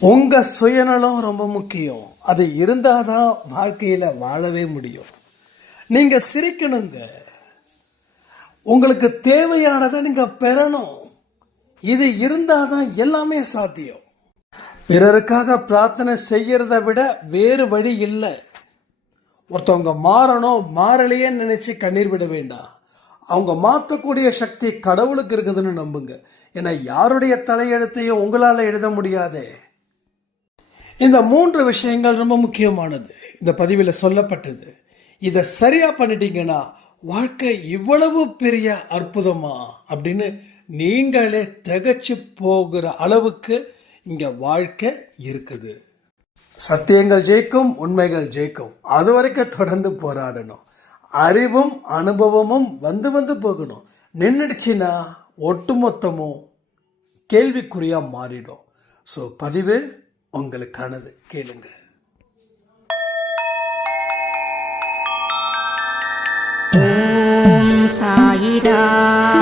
உங்கள் சுயநலம் ரொம்ப முக்கியம். அது இருந்தால் தான் வாழ்க்கையில் வாழவே முடியும். நீங்கள் சிரிக்கணுங்க. உங்களுக்கு தேவையானதை நீங்கள் பெறணும். இது இருந்தால் தான் எல்லாமே சாத்தியம். பிறருக்காக பிரார்த்தனை செய்கிறத விட வேறு வழி இல்லை. ஒருத்தவங்க மாறணும், மாறலையே நினச்சி கண்ணீர் விட வேண்டாம். அவங்க மாற்றக்கூடிய சக்தி கடவுளுக்கு இருக்குதுன்னு நம்புங்க. ஏன்னா யாருடைய தலையெழுத்தையும் உங்களால் எழுத முடியாதே. இந்த 3 விஷயங்கள் ரொம்ப முக்கியமானது இந்த பதிவில் சொல்லப்பட்டது. இதை சரியாக பண்ணிட்டீங்கன்னா வாழ்க்கை இவ்வளவு பெரிய அற்புதமா அப்படின்னு நீங்களே திகச்சு போகிற அளவுக்கு இங்கே வாழ்க்கை இருக்குது. சத்தியங்கள் ஜெயிக்கும், உண்மைகள் ஜெயிக்கும். அது வரைக்கும் தொடர்ந்து போராடணும். அறிவும் அனுபவமும் வந்து வந்து போகணும். நின்றுடுச்சுன்னா ஒட்டுமொத்தமும் கேள்விக்குறியாக மாறிடும். ஸோ பதிவு உங்களுக்கானது, கேளுங்க. ஓம் சாயிரா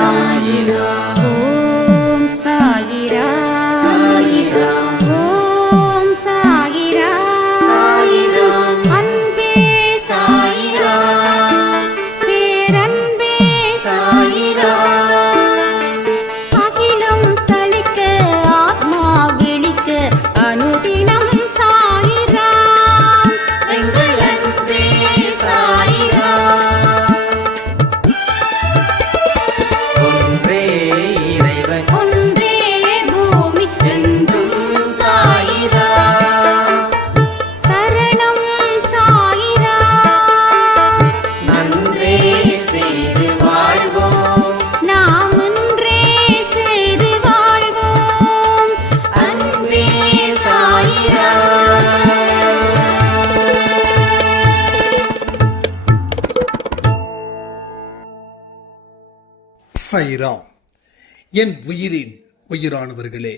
சாயிரா, ஓம் சாயிரா சாயிரா, ஓம் சாயிரா சாயிரா, அன்பே சாயிரா, பேரன்பே சாயிரா, அகிலம் தளிக்க ஆத்மா விழிக்க அனுதினம் சாயிரா, எங்கள் அன்பே சாயிரா. ஒன்றே இறைவன், ஒன்றே பூமிக்கென்றும் சாயிரா, சரணம் சாயிரா, நன்றே செய்து வாழ்வோம், நாம் ஒன்றே செய்து வாழ்வோம், அன்பே சாயிரா. சாய்ராம். என் உயிரின் உயிரானவர்களே,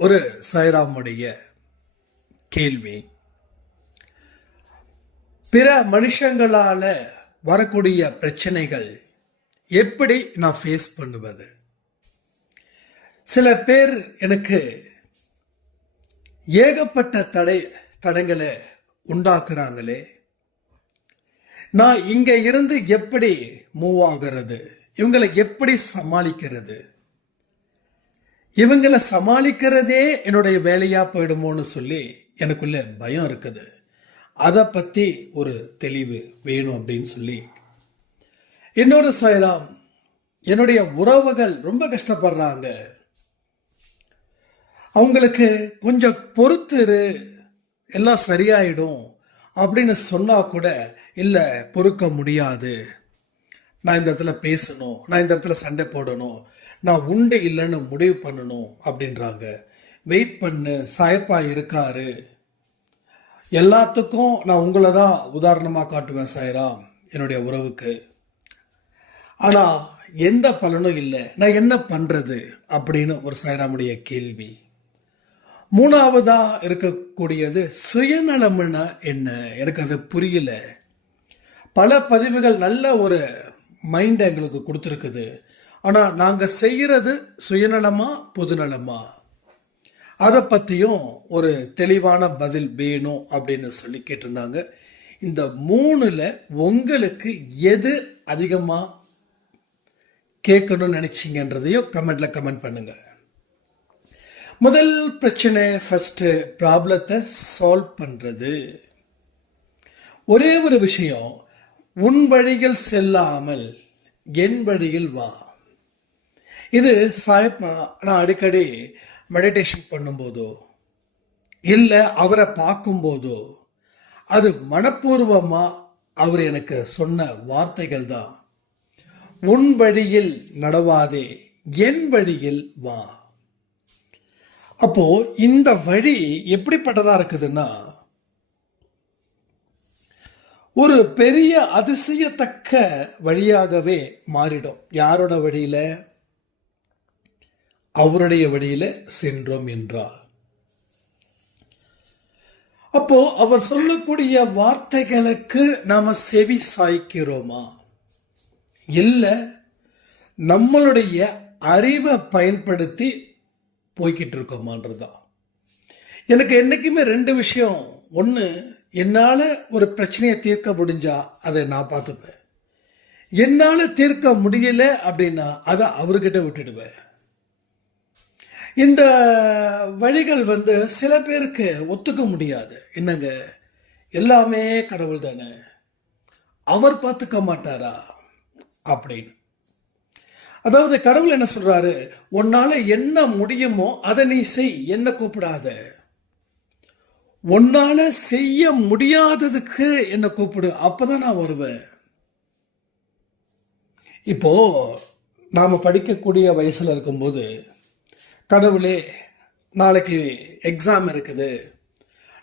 ஒரு சாய்ராமுடைய கேள்வி. பிற மனுஷங்களால் வரக்கூடிய பிரச்சனைகள் எப்படி நான் ஃபேஸ் பண்ணுவது? சில பேர் எனக்கு ஏகப்பட்ட தடங்களை உண்டாக்குறாங்களே, நான் இங்கே இருந்து எப்படி மூவ் ஆகிறது? இவங்களை எப்படி சமாளிக்கிறது? இவங்களை சமாளிக்கிறதே என்னுடைய வேலையாக போயிடுமோன்னு சொல்லி எனக்குள்ள பயம் இருக்குது. அதை பற்றி ஒரு தெளிவு வேணும் அப்படின்னு சொல்லி. இன்னொரு சாய்ராம், என்னுடைய உறவுகள் ரொம்ப கஷ்டப்படுறாங்க, அவங்களுக்கு கொஞ்சம் பொறுத்துரு, எல்லாம் சரியாயிடும் அப்படின்னு சொன்னால் கூட இல்லை, பொறுக்க முடியாது, நான் இந்த இடத்துல பேசணும், நான் இந்த இடத்துல சண்டை போடணும், நான் உண்டு இல்லைன்னு முடிவு பண்ணணும் அப்படின்றாங்க. வெயிட் பண்ணு, சாயப்பா இருக்காரு, எல்லாத்துக்கும் நான் உங்களை தான் உதாரணமாக காட்டுவேன் சாய்ராம் என்னுடைய உறவுக்கு. ஆனால் எந்த பலனும் இல்லை, நான் என்ன பண்ணுறது அப்படின்னு ஒரு சாய்ராமுடைய கேள்வி. 3வதாக இருக்கக்கூடியது சுயநலம்னா என்ன? எனக்கு அது புரியல. பல பதிவுகள் நல்ல ஒரு மைண்டை எங்களுக்கு கொடுத்துருக்குது. ஆனால் நாங்கள் செய்கிறது சுயநலமா பொதுநலமா? அதை பற்றியும் ஒரு தெளிவான பதில் வேணும் அப்படின்னு சொல்லி கேட்டிருந்தாங்க. இந்த 3ல் உங்களுக்கு எது அதிகமாக கேட்கணும்னு நினச்சிங்கன்றதையும் கமெண்டில் கமெண்ட் பண்ணுங்கள். முதல் பிரச்சனை, ஃபஸ்ட்டு ப்ராப்ளத்தை சால்வ் பண்ணுறது. ஒரே ஒரு விஷயம், உன் வழியில் செல்லாமல் என் வழியில் வா. இது சாயப்பா நான் அடிக்கடி மெடிடேஷன் பண்ணும்போதோ இல்லை அவரை பார்க்கும்போதோ அது மனப்பூர்வமாக அவர் எனக்கு சொன்ன வார்த்தைகள் தான். உன் வழியில் நடவாதே, என் வழியில் வா. அப்போ இந்த வழி எப்படிப்பட்டதா இருக்குதுன்னா, ஒரு பெரிய அதிசயத்தக்க வழியாகவே மாறிடும். யாரோட வழியில? அவருடைய வழியில சென்றோம் என்றால், அப்போ அவர் சொல்லக்கூடிய வார்த்தைகளுக்கு நாம செவி சாய்க்கிறோமா? இல்லை நம்மளுடைய அறிவை பயன்படுத்தி போய்கிட்டு இருக்கோமான்றதான். எனக்கு என்றைக்குமே ரெண்டு விஷயம். ஒன்று, என்னால் ஒரு பிரச்சனையை தீர்க்க முடிஞ்சா அதை நான் பார்த்துப்பேன். என்னால் தீர்க்க முடியல அப்படின்னா அதை அவர்கிட்ட விட்டுடுவேன். இந்த வழிகள் சில பேருக்கு ஒத்துக்க முடியாது. என்னங்க, எல்லாமே கடவுள் தானே, அவர் பார்த்துக்க மாட்டாரா அப்படின்னு. அதாவது கடவுள் என்ன சொல்றாரு, உன்னால என்ன முடியுமோ அதை நீ செய், என்ன கூப்பிடாத. உன்னால செய்ய முடியாததுக்கு என்ன கூப்பிடு, அப்பதான் நான் வருவேன். இப்போ நாம படிக்கக்கூடிய வயசுல இருக்கும்போது, கடவுளே நாளைக்கு எக்ஸாம் இருக்குது,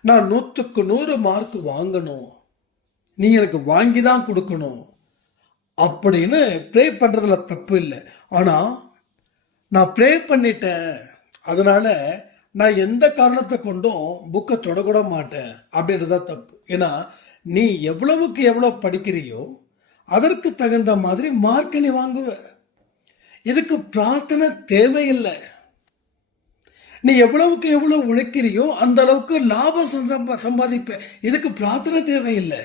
நான் 100க்கு 100 மார்க் வாங்கணும், நீ எனக்கு வாங்கி தான் கொடுக்கணும் அப்படின்னு ப்ரே பண்ணுறதுல தப்பு இல்லை. ஆனால் நான் ப்ரே பண்ணிட்டேன், அதனால நான் எந்த காரணத்தை கொண்டும் புக்கை தொடக்கூட மாட்டேன் அப்படின்றத தப்பு. ஏன்னா நீ எவ்வளவுக்கு எவ்வளோ படிக்கிறியோ அதற்கு தகுந்த மாதிரி மார்க் நீ வாங்குவ. இதுக்கு பிரார்த்தனை தேவையில்லை. நீ எவ்வளவுக்கு எவ்வளோ உழைக்கிறியோ அந்த அளவுக்கு லாபம் சம்பாதிப்ப. இதுக்கு பிரார்த்தனை தேவையில்லை.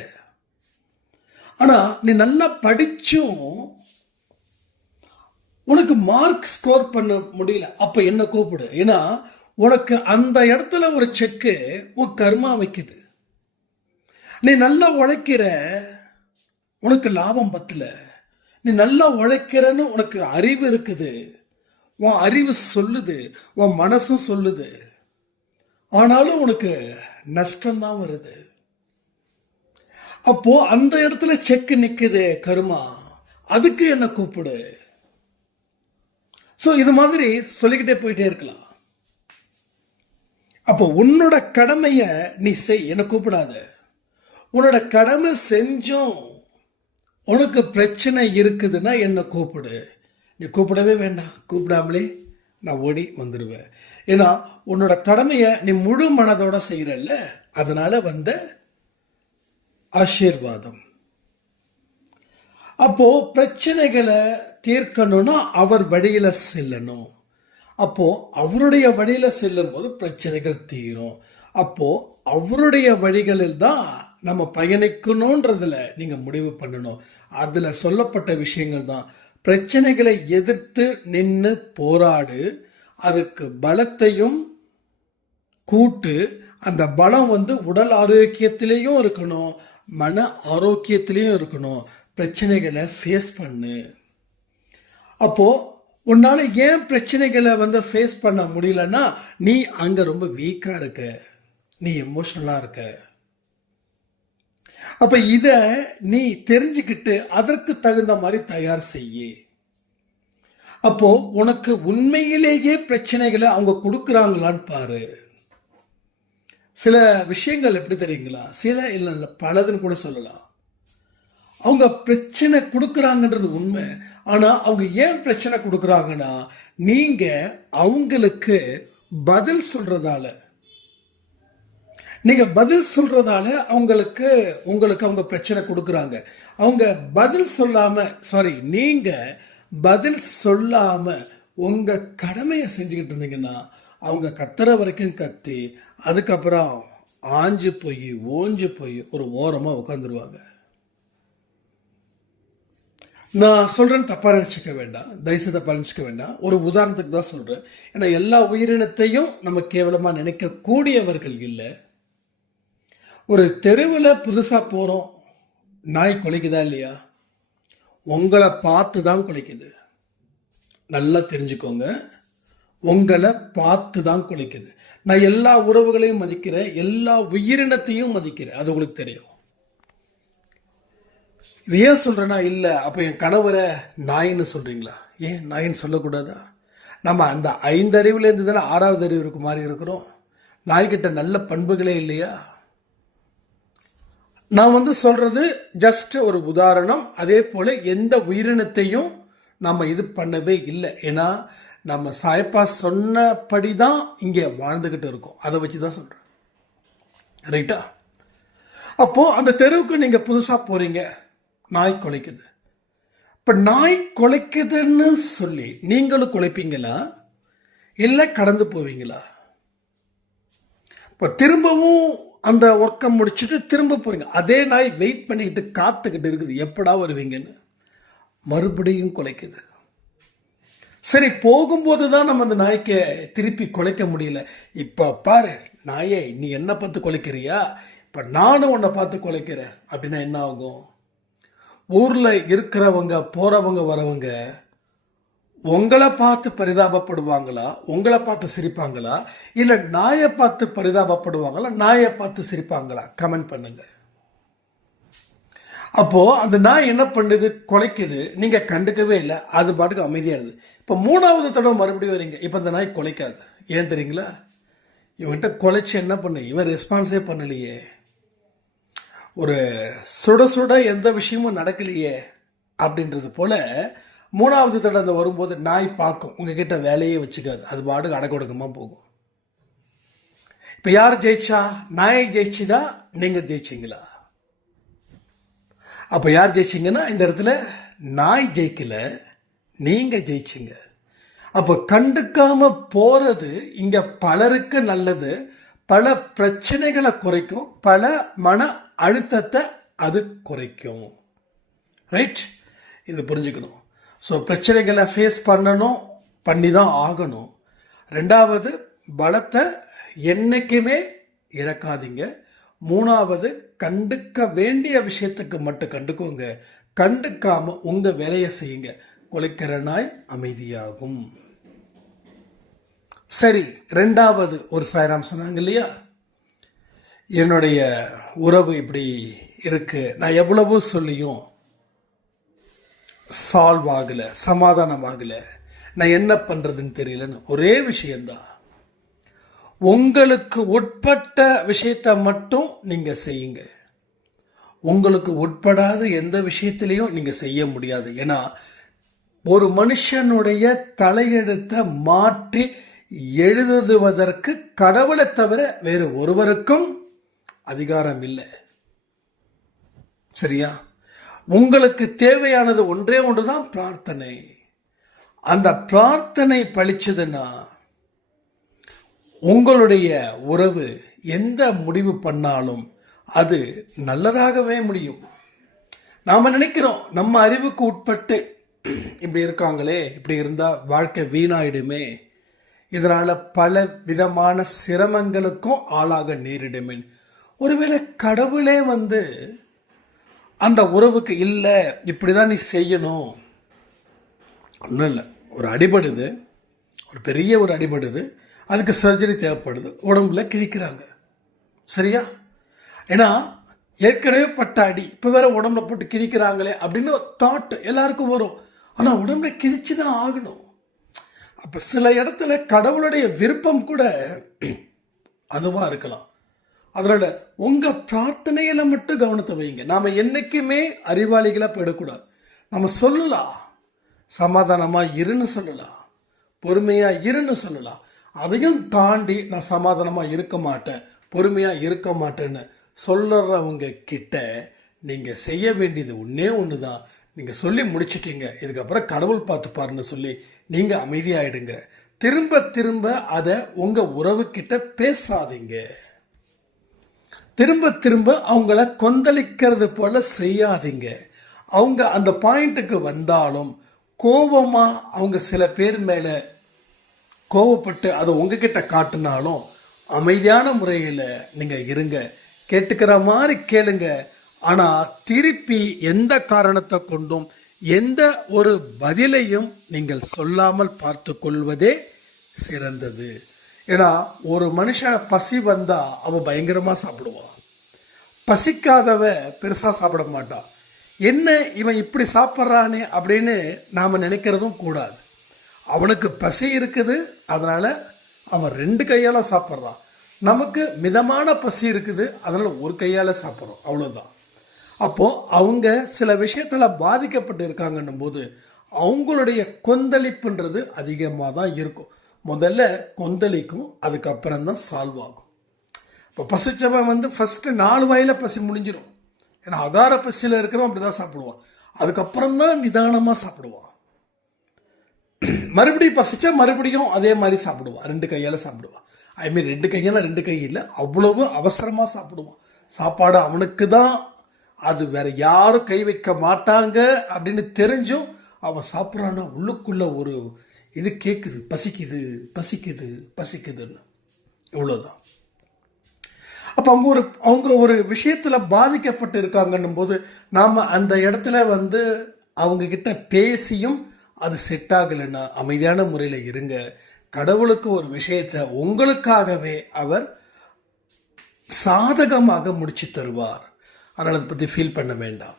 ஆனா நீ நல்லா படிச்சும் உனக்கு மார்க் ஸ்கோர் பண்ண முடியல, அப்ப என்ன கூப்பிடு. ஏன்னா உனக்கு அந்த இடத்துல ஒரு செக்கு உன் கர்மா வைக்குது. நீ நல்லா உழைக்கிற, உனக்கு லாபம் பத்தல. நீ நல்லா உழைக்கிறன்னு உனக்கு அறிவு இருக்குது, உன் அறிவு சொல்லுது, உன் மனசும் சொல்லுது. ஆனாலும் உனக்கு நஷ்டம்தான் வருது. அப்போ அந்த இடத்துல செக் நிக்குது கர்மா, அதுக்கு என்ன கூப்பிடு. ஸோ இது மாதிரி சொல்லிக்கிட்டே போயிட்டே இருக்கலாம். அப்போ உன்னோட கடமையை நீ செய், என்ன கூப்பிடாத. உன்னோட கடமை செஞ்சும் உனக்கு பிரச்சனை இருக்குதுன்னா என்ன கூப்பிடு. நீ கூப்பிடவே வேண்டாம், கூப்பிடாமலே நான் ஓடி வந்துடுவேன். ஏன்னா உன்னோட கடமையை நீ முழு மனதோட செய்யறல்ல, அதனால ஆசீர்வாதம். அப்போ பிரச்சனைகளை தீர்க்கணும்னா அவர் வழியில செல்லணும். அப்போ அவருடைய வழியில செல்லும் போது பிரச்சனைகள் தீரும். அப்போ அவருடைய வழிகளில் தான் நம்ம பயணிக்கணும்ன்றதுல நீங்க முடிவு பண்ணணும். அதுல சொல்லப்பட்ட விஷயங்கள் தான். பிரச்சனைகளை எதிர்த்து நின்று போராடு, அதுக்கு பலத்தையும் கூட்டு. அந்த பலம் உடல் ஆரோக்கியத்திலையும் இருக்கணும், மன ஆரோக்கியத்திலையும் இருக்கணும். பிரச்சனைகளை ஃபேஸ் பண்ணு. அப்போ உன்னால ஏன் பிரச்சனைகளை ஃபேஸ் பண்ண முடியலன்னா நீ அங்க ரொம்ப வீக்கா இருக்க, நீ எமோஷனலா இருக்க. அப்ப இத நீ தெரிஞ்சுக்கிட்டு அதற்கு தகுந்த மாதிரி தயார் செய்ய. அப்போ உனக்கு உண்மையிலேயே பிரச்சனைகளை அவங்க கொடுக்குறாங்களான்னு பாரு. சில விஷயங்கள் எப்படி தெரியுங்களா, சில இல்லை பலதுன்னு கூட சொல்லலாம். அவங்க பிரச்சனை கொடுக்குறாங்கன்றது உண்மை. ஆனால் அவங்க ஏன் பிரச்சனை கொடுக்குறாங்கன்னா நீங்கள் அவங்களுக்கு பதில் சொல்கிறதால, நீங்கள் பதில் சொல்கிறதால உங்களுக்கு அவங்க பிரச்சனை கொடுக்குறாங்க. அவங்க பதில் சொல்லாமல் நீங்கள் பதில் சொல்லாமல் உங்கள் கடமையை செஞ்சுக்கிட்டு இருந்தீங்கன்னா அவங்க கத்துற வரைக்கும் கத்தி அதுக்கப்புறம் ஆஞ்சு போய் ஓஞ்சு போய் ஒரு ஓரமாக உட்காந்துருவாங்க. நான் சொல்கிறேன்னு தப்பாக நினச்சிக்க வேண்டாம், தயவுசெய்து தப்பாக நினச்சிக்க வேண்டாம். ஒரு உதாரணத்துக்கு தான் சொல்கிறேன். ஏன்னா எல்லா உயிரினத்தையும் நம்ம கேவலமாக நினைக்கக்கூடியவர்கள் இல்லை. ஒரு தெருவில் புதுசாக போகிறோம், நாய் குலைக்குதா இல்லையா? உங்களை பார்த்து தான் குலைக்குது. நல்லா தெரிஞ்சுக்கோங்க, உங்களை பார்த்து தான் குலைக்குது. நான் எல்லா உறவுகளையும் மதிக்கிறேன், எல்லா உயிரினத்தையும் மதிக்கிறேன், அது உங்களுக்கு தெரியும். இது ஏன் சொல்கிறேன்னா, இல்லை அப்போ என் கணவரை நாயின்னு சொல்கிறீங்களா? ஏன் நாயின்னு சொல்லக்கூடாதா? நம்ம அந்த 5 அறிவுலேருந்து தானே 6வது அறிவு இருக்கு மாதிரி இருக்கிறோம். நாய்கிட்ட நல்ல பண்புகளே இல்லையா? நான் சொல்கிறது ஜஸ்ட் ஒரு உதாரணம். அதே போல் எந்த உயிரினத்தையும் நம்ம இது பண்ணவே இல்லை. ஏன்னா நம்ம சாயப்பா சொன்னபடி தான் இங்கே வாழ்ந்துக்கிட்டு இருக்கோம். அதை வச்சு தான் சொல்கிறேன், ரைட்டா? அப்போது அந்த தெருவுக்கு நீங்கள் புதுசாக போகிறீங்க, நாய் குலைக்குது. இப்போ நாய் குலைக்குதுன்னு சொல்லி நீங்களும் குலைப்பீங்களா இல்லை கடந்து போவீங்களா? இப்போ திரும்பவும் அந்த ஒர்க்கை முடிச்சுட்டு திரும்ப போகிறீங்க. அதே நாய் வெயிட் பண்ணிக்கிட்டு காத்துக்கிட்டு இருக்குது, எப்படா வருவீங்கன்னு. மறுபடியும் குலைக்குது. சரி, போகும்போது தான் நம்ம அந்த நாய்க்கு திருப்பி குலைக்க முடியல. இப்போ பாரு நாயே, நீ என்ன பார்த்து குலைக்கிறியா, இப்போ நானும் உன்னை பார்த்து குலைக்கிறேன் அப்படின்னா என்ன ஆகும்? ஊரில் இருக்கிறவங்க போகிறவங்க வரவங்க உங்களை பார்த்து பரிதாபப்படுவாங்களா, உங்களை பார்த்து சிரிப்பாங்களா, இல்லை நாயை பார்த்து பரிதாபப்படுவாங்களா, நாயை பார்த்து சிரிப்பாங்களா? கமெண்ட் பண்ணுங்க. அப்போது அந்த நாய் என்ன பண்ணுது? குலைக்குது, நீங்கள் கண்டுக்கவே இல்லை, அது பாட்டுக்கு அமைதியாகுது. இப்போ 3வது தடவை மறுபடியும் வரீங்க. இப்போ அந்த நாய் குலைக்காது. ஏன் தெரியுங்களா? இவன்கிட்ட குலைச்சி என்ன பண்ணு, இவன் ரெஸ்பான்ஸே பண்ணலையே, ஒரு சுட சுட எந்த விஷயமும் நடக்கலையே அப்படின்றது போல் 3வது தடவை வரும்போது நாய் பார்க்கும், உங்ககிட்ட வேலையே வச்சுக்காது, அது பாட்டுக்கு அடக்கொடுக்கமாக போகும். இப்போ யார் ஜெயிச்சா? நாயை ஜெயிச்சுதா, நீங்கள் ஜெயிச்சிங்களா? அப்போ யார் ஜெயிச்சிங்கன்னா இந்த இடத்துல நாய் ஜெயிக்கல, நீங்கள் ஜெயிச்சிங்க. அப்போ கண்டுக்காம போகிறது இங்கே பலருக்கு நல்லது, பல பிரச்சனைகளை குறைக்கும், பல மன அழுத்தத்தை அது குறைக்கும். ரைட்? இது புரிஞ்சுக்கணும். ஸோ பிரச்சனைகளை ஃபேஸ் பண்ணி தான் ஆகணும். 2வது, பலத்தை என்றைக்குமே இழக்காதீங்க. 3வது, கண்டுக்க வேண்டிய விஷயத்துக்கு மட்டும் கண்டுக்கோங்க, கண்டுக்காம உங்கள் வேலையை செய்யுங்க. குலைக்கிற நாய் அமைதியாகும். சரி, 2வது ஒரு சாய்ராம் சொன்னாங்க இல்லையா, என்னுடைய உறவு இப்படி இருக்கு, நான் எவ்வளவோ சொல்லியும் சால்வ் ஆகலை, சமாதானம் ஆகலை, நான் என்ன பண்ணுறதுன்னு தெரியலன்னு. ஒரே விஷயந்தான், உங்களுக்கு உட்பட்ட விஷயத்தை மட்டும் நீங்கள் செய்யுங்க. உங்களுக்கு உட்படாத எந்த விஷயத்திலையும் நீங்கள் செய்ய முடியாது. ஏன்னா ஒரு மனுஷனுடைய தலையெழுத்தை மாற்றி எழுதுவதற்கு கடவுளை தவிர வேறு ஒருவருக்கும் அதிகாரம் இல்லை. சரியா? உங்களுக்கு தேவையானது ஒன்றே ஒன்று தான், பிரார்த்தனை. அந்த பிரார்த்தனை பலிச்சதுன்னா உங்களுடைய உறவு எந்த முடிவு பண்ணாலும் அது நல்லதாகவே முடியும். நாம் நினைக்கிறோம் நம்ம அறிவுக்கு உட்பட்டு இப்படி இருக்காங்களே, இப்படி இருந்தால் வாழ்க்கை வீணாயிடுமே, இதனால் பல விதமான சிரமங்களுக்கும் ஆளாக நேரிடுமே. ஒருவேளை கடவுளே அந்த உறவுக்கு இல்லை, இப்படி தான் நீ செய்யணும், ஒன்றும் இல்லை, ஒரு அடிபடுது, ஒரு பெரிய ஒரு அடிபடுது, அதுக்கு சர்ஜரி தேவைப்படுது, உடம்புல கிழிக்கிறாங்க. சரியா? ஏன்னா ஏற்கனவே பட்ட அடி, இப்போ வேற உடம்புல போட்டு கிழிக்கிறாங்களே அப்படின்னு தாட் எல்லாருக்கும் வரும். ஆனால் உடம்புல கிழிச்சு தான் ஆகணும். அப்போ சில இடத்துல கடவுளுடைய விருப்பம் கூட அதுவாக இருக்கலாம். அதனால் உங்கள் பிரார்த்தனையில் மட்டும் கவனத்தை வைங்க. நாம் என்றைக்குமே அறிவாளிகளாக போயிடக்கூடாது. நம்ம சொல்லலாம், சமாதானமாக இருன்னு சொல்லலாம், பொறுமையாக இருன்னு சொல்லலாம். அதையும் தாண்டி நான் சமாதானமாக இருக்க மாட்டேன், பொறுமையாக இருக்க மாட்டேன்னு சொல்லுறவங்க கிட்ட நீங்கள் செய்ய வேண்டியது ஒன்றே ஒன்று தான். நீங்கள் சொல்லி முடிச்சிட்டீங்க, இதுக்கப்புறம் கடவுள் பார்த்துப்பாருன்னு சொல்லி நீங்கள் அமைதியாகிடுங்க. திரும்ப திரும்ப அதை உங்கள் உறவுக்கிட்ட பேசாதீங்க. திரும்ப திரும்ப அவங்கள கொந்தளிக்கிறது போல் செய்யாதீங்க. அவங்க அந்த பாயிண்ட்டுக்கு வந்தாலும் கோபமாக அவங்க சில பேர் மேலே கோவப்பட்டு அதை உங்ககிட்ட காட்டினாலும் அமைதியான முறையில் நீங்கள் இருங்க. கேட்டுக்கிற மாதிரி கேளுங்க. ஆனால் திருப்பி எந்த காரணத்தை கொண்டும் எந்த ஒரு பதிலையும் நீங்கள் சொல்லாமல் பார்த்து கொள்வதே சிறந்தது. ஏன்னா ஒரு மனுஷனை பசி வந்தால் அவன் பயங்கரமாக சாப்பிடுவான், பசிக்காதவ பெருசாக சாப்பிட மாட்டான். என்ன இவன் இப்படி சாப்பிட்றானே அப்படின்னு நாம் நினைக்கிறதும் கூடாது. அவனுக்கு பசி இருக்குது, அதனால் அவன் 2 கையால் சாப்பிட்றான். நமக்கு மிதமான பசி இருக்குது, அதனால் ஒரு கையால் சாப்பிட்றோம், அவ்வளோதான். அப்போது அவங்க சில விஷயத்தில் பாதிக்கப்பட்டு இருக்காங்கன்னும் போது அவங்களுடைய கொந்தளிப்புன்றது அதிகமாக தான் இருக்கும். முதல்ல கொந்தளிக்கும், அதுக்கப்புறம் தான் சால்வ் ஆகும். இப்போ பசிச்சவன் ஃபஸ்ட்டு 4 வாயில் பசி முடிஞ்சிடும். ஏன்னா அகார பசியில் இருக்கிறவன் அப்படி தான் சாப்பிடுவான். அதுக்கப்புறம் தான் நிதானமாக சாப்பிடுவான். மறுபடியும் பசிச்சா மறுபடியும் அதே மாதிரி சாப்பிடுவான், 2 கையால் சாப்பிடுவான். ஐ மீன் 2 கைன்னா 2 கை இல்லை, அவ்வளவு அவசரமாக சாப்பிடுவான். சாப்பாடு அவனுக்கு தான், அது வேற யாரும் கை வைக்க மாட்டாங்க அப்படின்னு தெரிஞ்சும் அவன் சாப்பிட்றான்னா உள்ளுக்குள்ள ஒரு இது கேட்குது, பசிக்குது பசிக்குது பசிக்குதுன்னு. இவ்வளோதான். அப்போ அவங்க ஒரு விஷயத்தில் பாதிக்கப்பட்டு இருக்காங்கன்னும் போது நாம் அந்த இடத்துல அவங்கக்கிட்ட பேசியும் அது செட் ஆகலைன்னா அமைதியான முறையில் இருங்க. கடவுளுக்கு ஒரு விஷயத்தை உங்களுக்காகவே அவர் சாதகமாக முடிச்சு தருவார். அதனால் அதை பற்றி ஃபீல் பண்ண வேண்டாம்.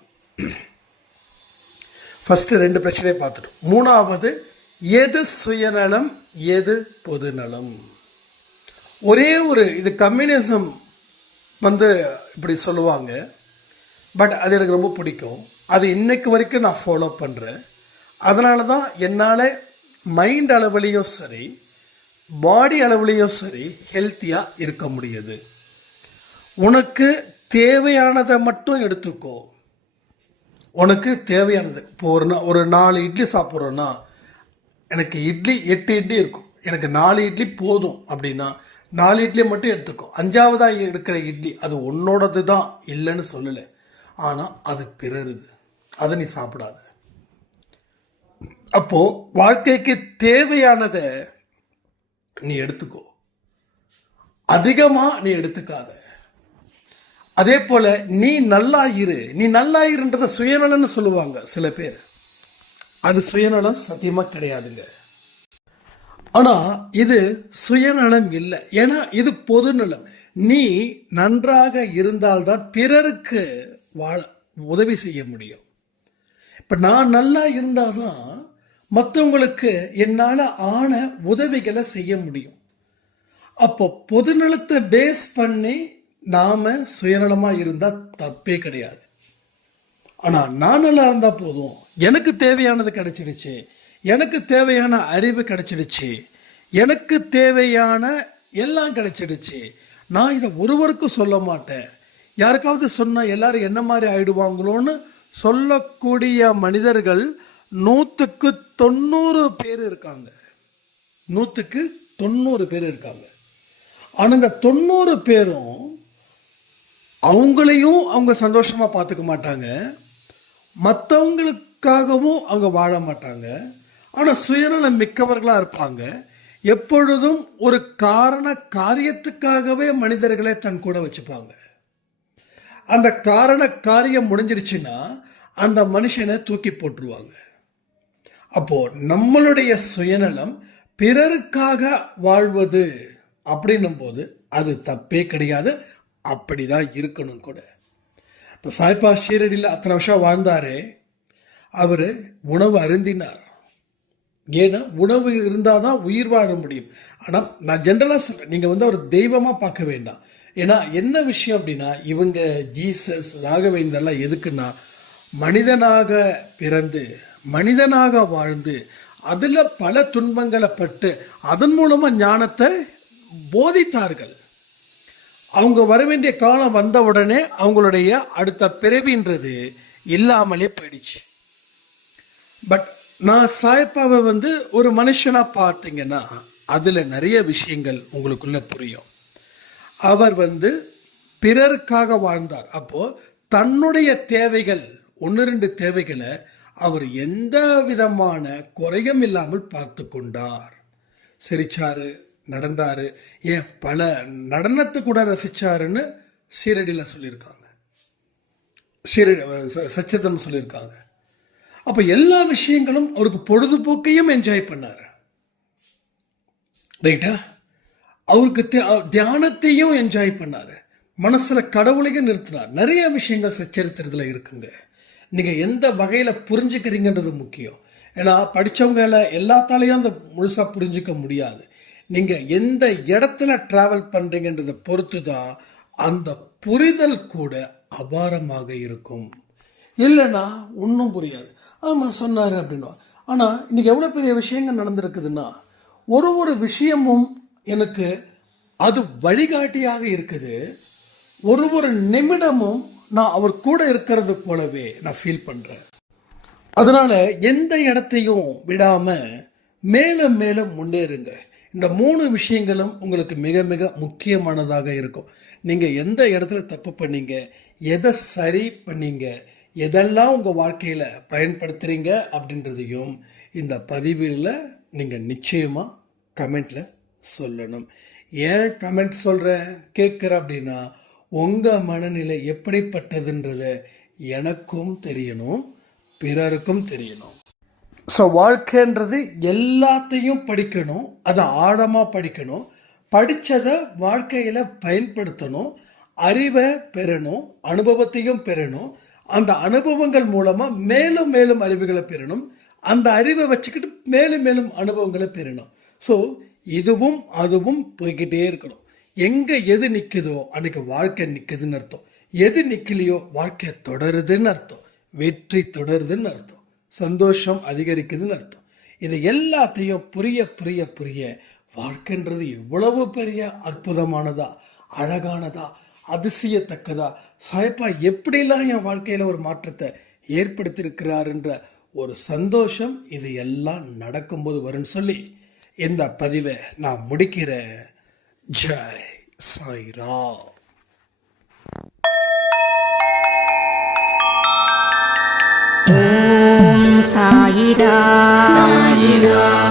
ஃபஸ்ட்டு 2 பிரச்சனையை பார்த்துட்டோம். 3வது, எது சுயநலம் எது பொதுநலம். ஒரே ஒரு இது கம்யூனிசம் இப்படி சொல்லுவாங்க, பட் அது எனக்கு ரொம்ப பிடிக்கும். அது இன்னைக்கு வரைக்கும் நான் ஃபாலோ பண்ணுறேன். அதனால தான் என்னால் மைண்ட் அளவுலேயும் சரி பாடி அளவுலேயும் சரி ஹெல்த்தியாக இருக்க முடியுது. உனக்கு தேவையானதை மட்டும் எடுத்துக்கோ. உனக்கு தேவையானது. இப்போ ஒரு 4 இட்லி சாப்பிட்றோன்னா எனக்கு 8 இட்லி இருக்கும், எனக்கு 4 இட்லி போதும் அப்படின்னா 4 இட்லி மட்டும் எடுத்துக்கோ. 5வதாக இருக்கிற இட்லி அது உன்னோடது தான், இல்லைன்னு சொல்லலை. ஆனால் அது பிறருது, அதை நீ சாப்பிடாத. அப்போது வாழ்க்கைக்கு தேவையானதை நீ எடுத்துக்கோ, அதிகமாக நீ எடுத்துக்காத. அதே போல் நீ நல்லா இருன்றத சுயநலன்னு சொல்லுவாங்க சில பேர். அது சுயநலம் சத்தியமாக கிடையாதுங்க. ஆனால் இது சுயநலம் இல்லை, ஏன்னா இது பொதுநலம். நீ நன்றாக இருந்தால்தான் பிறருக்கு உதவி செய்ய முடியும். இப்போ நான் நல்லா இருந்தால் தான் மற்றவங்களுக்கு என்னால் ஆன உதவிகளை செய்ய முடியும். அப்போ பொதுநலத்தை பேஸ் பண்ணி நாம் சுயநலமாக இருந்தால் தப்பே கிடையாது. ஆனால் நான் நல்லா இருந்தால் போதும், எனக்கு தேவையானது கிடைச்சிடுச்சு, எனக்கு தேவையான அறிவு கிடைச்சிடுச்சு, எனக்கு தேவையான எல்லாம் கிடைச்சிடுச்சு, நான் இதை ஒருவருக்கும் சொல்ல மாட்டேன், யாருக்காவது சொன்னால் எல்லாரும் என்ன மாதிரி ஆயிடுவாங்களோன்னு சொல்லக்கூடிய மனிதர்கள் 100க்கு 90 பேர் இருக்காங்க. 100க்கு 90 பேர் இருக்காங்க. ஆனால் இந்த 90 பேரும் அவங்களையும் அவங்க சந்தோஷமாக பார்த்துக்க மாட்டாங்க, மற்றவங்களுக்காகவும் அவங்க வாழ மாட்டாங்க. ஆனால் சுயநலம் மிக்கவர்களாக இருப்பாங்க. எப்பொழுதும் ஒரு காரியத்துக்காகவே மனிதர்களை தன் கூட வச்சுப்பாங்க. அந்த காரியம் முடிஞ்சிருச்சுன்னா அந்த மனுஷனை தூக்கி போட்டுருவாங்க. அப்போது நம்மளுடைய சுயநலம் பிறருக்காக வாழ்வது அப்படின்னும் போது அது தப்பே கிடையாது, அப்படி தான் இருக்கணும் கூட. இப்போ சாய்பா ஷீரடியில் அத்தனை வருஷம் வாழ்ந்தார். அவர் உணவு அருந்தினார். ஏன்னா உணவு இருந்தால் தான் உயிர் வாழ முடியும். ஆனால் நான் ஜென்ரலாக சொல்கிறேன், நீங்கள் ஒரு தெய்வமாக பார்க்க வேண்டாம். ஏன்னா என்ன விஷயம் அப்படின்னா, இவங்க ஜீசஸ் ராகவேந்தர்லாம் எதுக்குன்னா மனிதனாக பிறந்து மனிதனாக வாழ்ந்து அதில் பல துன்பங்களை பட்டு அதன் மூலமாக ஞானத்தை போதித்தார்கள். அவங்க வர வேண்டிய காலம் வந்த உடனே அவங்களுடைய அடுத்த பிறவின்றது இல்லாமலே போயிடுச்சு. பட் நான் சாய்பாவை ஒரு மனுஷனாக பார்த்தீங்கன்னா அதில் நிறைய விஷயங்கள் உங்களுக்குள்ள புரியும். அவர் பிறருக்காக வாழ்ந்தார். அப்போது தன்னுடைய தேவைகள் 1-2 தேவைகளை அவர் எந்த விதமான குறையும் இல்லாமல் பார்த்து கொண்டார். சிரிச்சாரு, நடந்தார், ஏன் பல நடனத்தை கூட ரசித்தாருன்னு ஷீரடியில் சொல்லியிருக்காங்க, சச்சிதம் சொல்லியிருக்காங்க. அப்போ எல்லா விஷயங்களும் அவருக்கு பொழுதுபோக்கையும் என்ஜாய் பண்ணார். ரைட்டா? அவருக்கு தியானத்தையும் என்ஜாய் பண்ணார், மனசில் கடவுளையும் நிறுத்தினார். நிறைய விஷயங்கள் சரித்திரத்தில் இருக்குங்க. நீங்கள் எந்த வகையில் புரிஞ்சுக்கிறீங்கன்றது முக்கியம். ஏன்னா படித்தவங்களை எல்லாத்தாலையும் அந்த முழுசாக புரிஞ்சிக்க முடியாது. நீங்கள் எந்த இடத்துல ட்ராவல் பண்ணுறீங்கன்றதை பொறுத்து தான் அந்த புரிதல் கூட அபாரமாக இருக்கும். இல்லைன்னா ஒன்றும் புரியாது. ஆமாம் சொன்னார் அப்படின்னா. ஆனால் இன்றைக்கி எவ்வளோ பெரிய விஷயங்கள் நடந்திருக்குதுன்னா, ஒரு விஷயமும் எனக்கு அது வழிகாட்டியாக இருக்குது. ஒரு நிமிடமும் நான் அவர் கூட இருக்கிறது போலவே நான் ஃபீல் பண்ணுறேன். அதனால் எந்த இடத்தையும் விடாமல் மேலும் மேலும் முன்னேறுங்க. இந்த 3 விஷயங்களும் உங்களுக்கு மிக மிக முக்கியமானதாக இருக்கும். நீங்கள் எந்த இடத்துல தப்பு பண்ணீங்க, எதை சரி பண்ணீங்க, எதெல்லாம் உங்கள் வாழ்க்கையில் பயன்படுத்துகிறீங்க அப்படின்றதையும் இந்த பதிவில் நீங்கள் நிச்சயமாக கமெண்ட்டில் சொல்லணும். ஏன் கமெண்ட் சொல்கிறேன் கேட்குறேன் அப்படின்னா, உங்கள் மனநிலை எப்படிப்பட்டதுன்றத எனக்கும் தெரியணும், பிறருக்கும் தெரியணும். ஸோ வாழ்க்கைன்றது எல்லாத்தையும் படிக்கணும், அதை ஆழமாக படிக்கணும், படித்ததை வாழ்க்கையில் பயன்படுத்தணும், அறிவை பெறணும், அனுபவத்தையும் பெறணும், அந்த அனுபவங்கள் மூலமாக மேலும் மேலும் அறிவுகளை பெறணும், அந்த அறிவை வச்சுக்கிட்டு மேலும் மேலும் அனுபவங்களை பெறணும். ஸோ இதுவும் அதுவும் போய்கிட்டே இருக்கணும். எங்கே எது நிற்குதோ அன்றைக்கி வாழ்க்கை நிற்குதுன்னு அர்த்தம். எது நிற்கலையோ வாழ்க்கை தொடருதுன்னு அர்த்தம். வெற்றி தொடருதுன்னு அர்த்தம். சந்தோஷம் அதிகரிக்குதுன்னு அர்த்தம். இது எல்லாத்தையும் புரிய புரிய புரிய வாழ்க்கைன்றது எவ்வளவு பெரிய அற்புதமானதா, அழகானதா, அதிசயத்தக்கதா, சாயப்பா எப்படிலாம் என் வாழ்க்கையில் ஒரு மாற்றத்தை ஏற்படுத்தியிருக்கிறாருன்ற ஒரு சந்தோஷம் இது எல்லாம் நடக்கும்போது வரும்னு சொல்லி இந்த பதிவை நான் முடிக்கிறேன். ஜெய் சாய்ராம். ஓம் சாயிரா. சாயிரா.